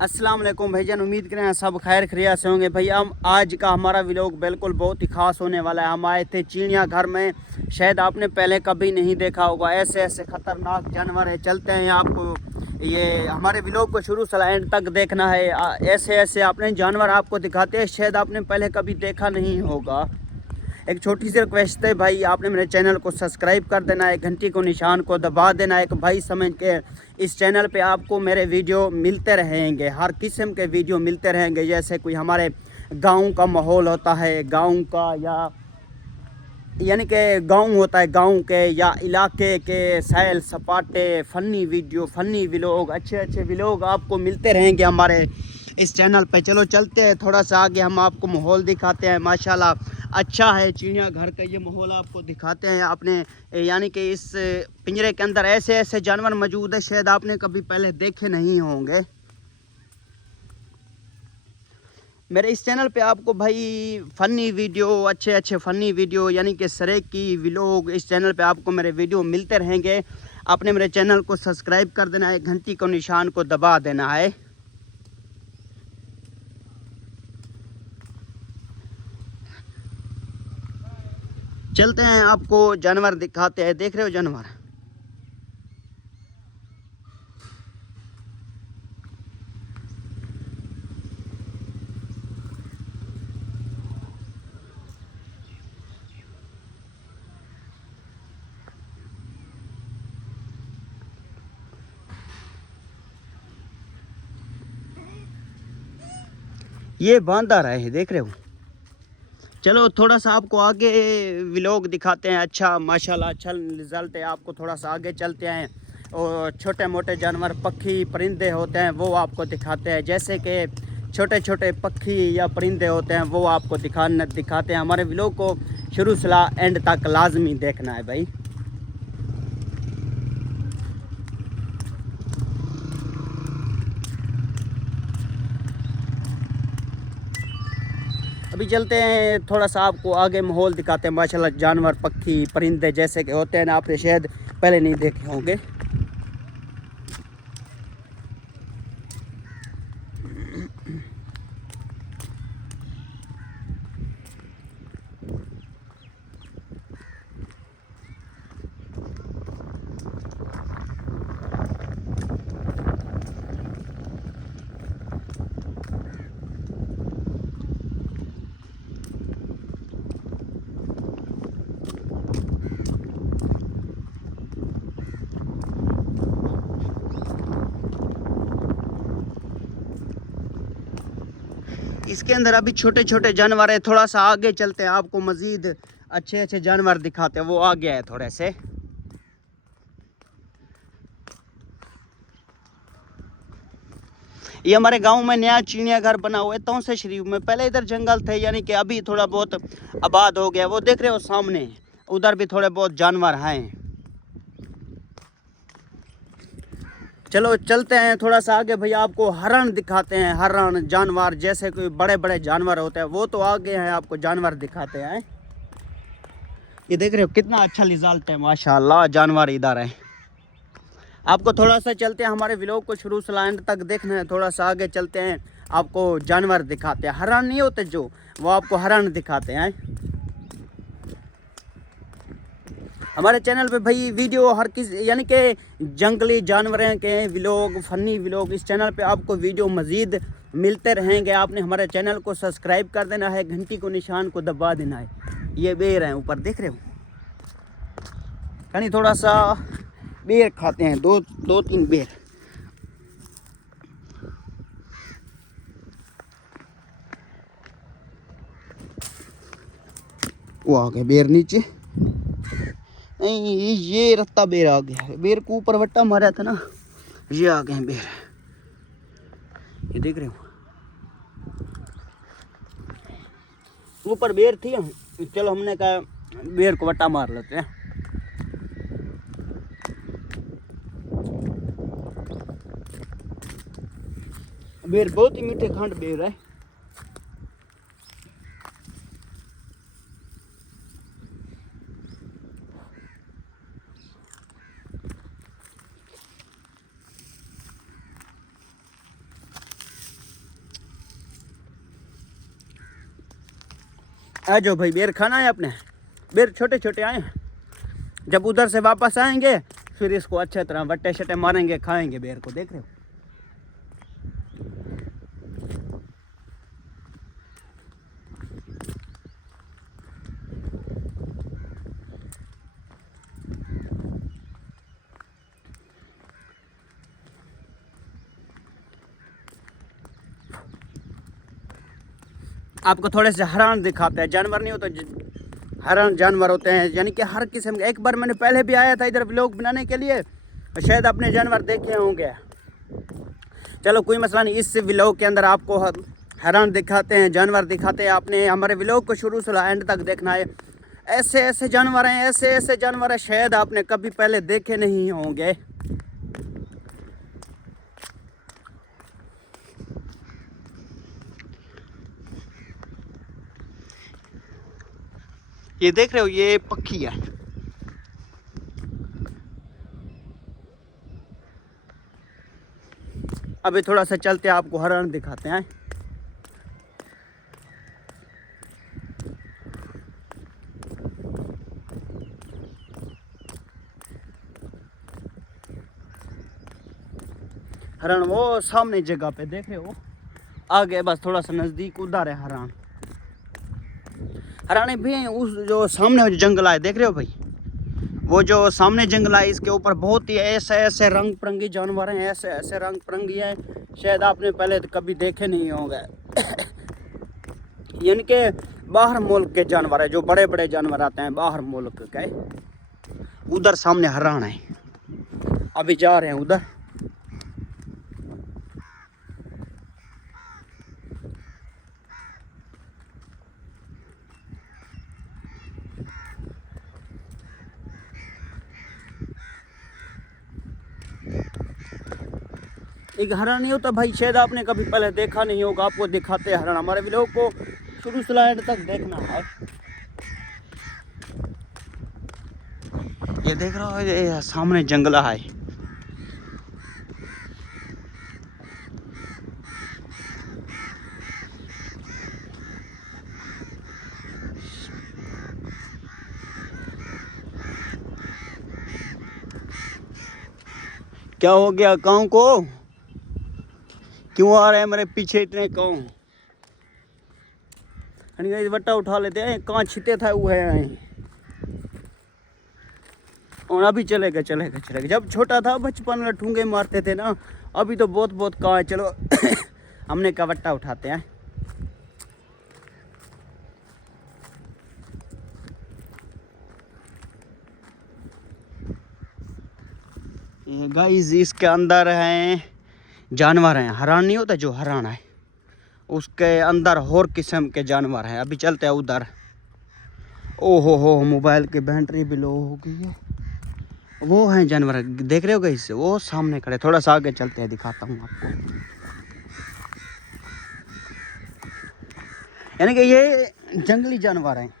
अस्सलाम वालेकुम भाईजान, उम्मीद करें हैं सब खैर खैरियत से होंगे। भैया हम आज का हमारा व्लॉग बिल्कुल बहुत ही ख़ास होने वाला है। हम आए थे चिड़ियाघर में, शायद आपने पहले कभी नहीं देखा होगा। ऐसे ऐसे ख़तरनाक जानवर है, चलते हैं आपको ये हमारे व्लॉग को शुरू से एंड तक देखना है। ऐसे ऐसे आपने जानवर आपको दिखाते हैं, शायद आपने पहले कभी देखा नहीं होगा। एक छोटी सी रिक्वेस्ट है भाई, आपने मेरे चैनल को सब्सक्राइब कर देना है, घंटी को निशान को दबा देना है। एक भाई समझ के इस चैनल पे आपको मेरे वीडियो मिलते रहेंगे, हर किस्म के वीडियो मिलते रहेंगे। जैसे कोई हमारे गांव का माहौल होता है, गांव का या यानी कि गांव होता है, गांव के या इलाके के सैल सपाटे, फ़नी वीडियो, फ़नी व्लॉग, अच्छे अच्छे व्लॉग आपको मिलते रहेंगे हमारे इस चैनल पे। चलो चलते हैं थोड़ा सा आगे, हम आपको माहौल दिखाते हैं। माशाल्लाह अच्छा है चिड़ियाघर का ये माहौल, आपको दिखाते हैं। आपने यानी कि इस पिंजरे के अंदर ऐसे ऐसे जानवर मौजूद है, शायद आपने कभी पहले देखे नहीं होंगे। मेरे इस चैनल पे आपको भाई फ़नी वीडियो, अच्छे अच्छे फ़नी वीडियो यानी कि सरेक की व्लॉग, इस चैनल पे आपको मेरे वीडियो मिलते रहेंगे। आपने मेरे चैनल को सब्सक्राइब कर देना है, घंटी को निशान को दबा देना है। चलते हैं, आपको जानवर दिखाते हैं। देख रहे हो जानवर, ये बांदा रहे हैं, देख रहे हो। चलो थोड़ा सा आपको आगे व्लॉग दिखाते हैं। अच्छा माशाल्लाह अच्छा रिजल्ट है। आपको थोड़ा सा आगे चलते हैं और छोटे मोटे जानवर, पक्षी परिंदे होते हैं, वो आपको दिखाते हैं। जैसे कि छोटे छोटे पक्षी या परिंदे होते हैं, वो आपको दिखाते हैं। हमारे व्लॉग को शुरू से एंड तक लाजमी देखना है भाई। अभी चलते हैं थोड़ा सा, आपको आगे माहौल दिखाते हैं। माशाल्लाह जानवर, पक्षी परिंदे जैसे कि होते हैं ना, आपने शायद पहले नहीं देखे होंगे। इसके अंदर अभी छोटे छोटे जानवर है। थोड़ा सा आगे चलते हैं, आपको मजीद अच्छे अच्छे जानवर दिखाते हैं। वो आ गया है थोड़े से। ये हमारे गांव में नया चिड़ियाघर बना हुआ है तौसे शरीफ में। पहले इधर जंगल थे, यानी कि अभी थोड़ा बहुत आबाद हो गया। वो देख रहे हो सामने, उधर भी थोड़े बहुत जानवर हैं। चलो चलते हैं थोड़ा सा आगे भैया, आपको हरण दिखाते हैं। हरण जानवर, जैसे कोई बड़े बड़े जानवर होते हैं, वो तो आगे हैं, आपको जानवर दिखाते हैं। ये देख रहे हो कितना अच्छा रिजल्ट है, माशाल्लाह जानवर इधर है। आपको थोड़ा सा चलते हैं, हमारे व्लॉग को शुरू से एंड तक देखना है। थोड़ा सा आगे चलते हैं, आपको जानवर दिखाते हैं। हरण नहीं होते जो, वो आपको हरण दिखाते हैं। हमारे चैनल पे भाई वीडियो हर किस यानी कि जंगली जानवरों के व्लॉग, फ़नी व्लॉग, इस चैनल पे आपको वीडियो मज़ीद मिलते रहेंगे। आपने हमारे चैनल को सब्सक्राइब कर देना है, घंटी को निशान को दबा देना है। ये बेर हैं ऊपर, देख रहे हो। यानी थोड़ा सा बेर खाते हैं, दो तीन बेर। वो आ गए बेर नीचे। नहीं ये रत्ता बेर आ गया है, बेर को ऊपर वट्टा मारा था ना, ये आ गए बेर। ये देख रहे हो ऊपर बेर थी। चलो हमने कहा बेर को वट्टा मार लेते हैं। बेर बहुत ही मीठे खंड बेर है। आ जाओ भाई, बेर खाना है अपने। बेर छोटे छोटे आए, जब उधर से वापस आएंगे फिर इसको अच्छे तरह बट्टे शट्टे मारेंगे, खाएंगे बेर को। देख रहे हो आपको थोड़े से हरान दिखाते हैं। जानवर नहीं हो तो हरान जानवर होते हैं, यानी कि हर किस्म के। एक बार मैंने पहले भी आया था इधर व्लॉग बनाने के लिए, शायद अपने जानवर देखे होंगे। चलो कोई मसला नहीं, इस व्लॉग के अंदर आपको हरान दिखाते हैं, जानवर दिखाते हैं। आपने हमारे व्लॉग को शुरू से एंड तक देखना है। ऐसे ऐसे जानवर हैं, ऐसे ऐसे जानवर हैं, शायद आपने कभी पहले देखे नहीं होंगे। ये देख रहे हो, ये पक्षी है। अभी थोड़ा सा चलते हैं, आपको हरण दिखाते हैं। हरण वो सामने जगह पे देख रहे हो, आगे बस थोड़ा सा नजदीक उधर है हरण। हराने भी उस जो सामने जंगल है, देख रहे हो भाई, वो जो सामने जंगल है, इसके ऊपर बहुत ही ऐसे ऐसे रंग बिरंगी जानवर हैं, ऐसे ऐसे रंग बिरंगी हैं, शायद आपने पहले कभी देखे नहीं होंगे। यानी कि बाहर मुल्क के जानवर है, जो बड़े बड़े जानवर आते हैं बाहर मुल्क के। उधर सामने हरण है, अभी जा रहे हैं उधर। एक हरण नहीं होता भाई, शायद आपने कभी पहले देखा नहीं होगा। आपको दिखाते हैं हरण, हमारे वीडियो को शुरू से एंड तक देखना है। ये देख रहा हो, ये सामने जंगला है। क्या हो गया काऊ को? क्यों आ रहे हैं मेरे पीछे इतने काऊ? वट्टा उठा लेते हैं, कहाँ छिते था वो है। और अभी चलेगा चलेगा चलेगा। जब छोटा था बचपन में ठूंगे मारते थे ना, अभी तो बहुत बहुत कहाँ है। चलो हमने का वट्टा उठाते हैं। गाइस इसके अंदर हैं जानवर हैं, हरण नहीं होता जो हरण है, उसके अंदर और किस्म के जानवर हैं। अभी चलते हैं उधर। ओहो हो, मोबाइल की बैटरी भी लो हो गई है। वो हैं जानवर, देख रहे हो गाइस, वो सामने खड़े। थोड़ा सा आगे चलते हैं, दिखाता हूँ आपको। यानी कि ये जंगली जानवर हैं।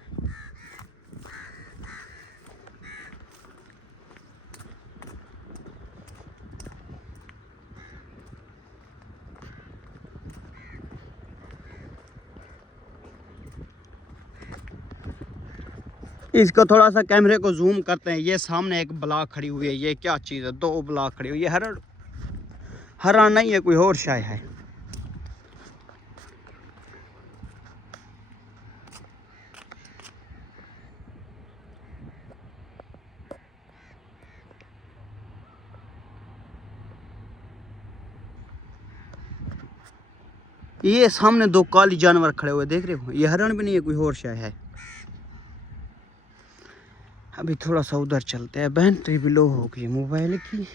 इसको थोड़ा सा कैमरे को जूम करते हैं। ये सामने एक ब्लॉक खड़ी हुई है, ये क्या चीज़ है? 2 ब्लॉक खड़ी हुई है। हरण नहीं है, कोई और शायद है। ये सामने 2 काली जानवर खड़े हुए, देख रहे हो? ये हरण भी नहीं है, कोई और शायद है। अभी थोड़ा सा उधर चलते हैं। बैटरी भी लो हो गई मोबाइल की।